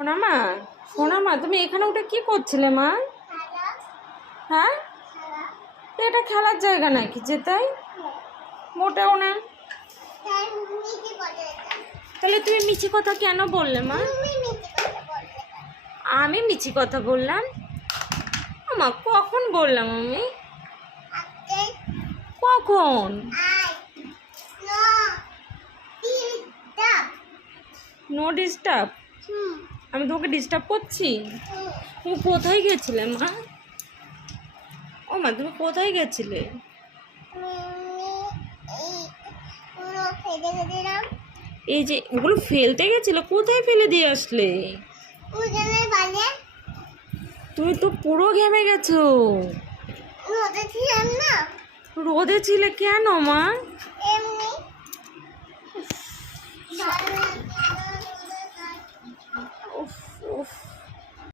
সোনা মা, সোনা মা, তুমি এখানে উঠে কি করছিলে মা? হ্যাঁ, এটা খেলার জায়গা নাকি যে তাই? মোটেও না। তাহলে তুমি মিছি কথা কেন বললে মা? আমি মিছি কথা বললাম? মা কখন বললাম আমি? কখন? No disturb? আমি তোমাকে ডিস্টার্ব করছি? তুমি কোথায় গেছিলে মা? ও মা, তুমি কোথায় গেছিলে? এই যে ওগুলো ফেলতে গেছিলে, কোথায় ফেলে দিয়ে আসলে? তুমি তো পুরো ঘেমে গেছো। রোদে ছিলে কেন মা? উফ উফ।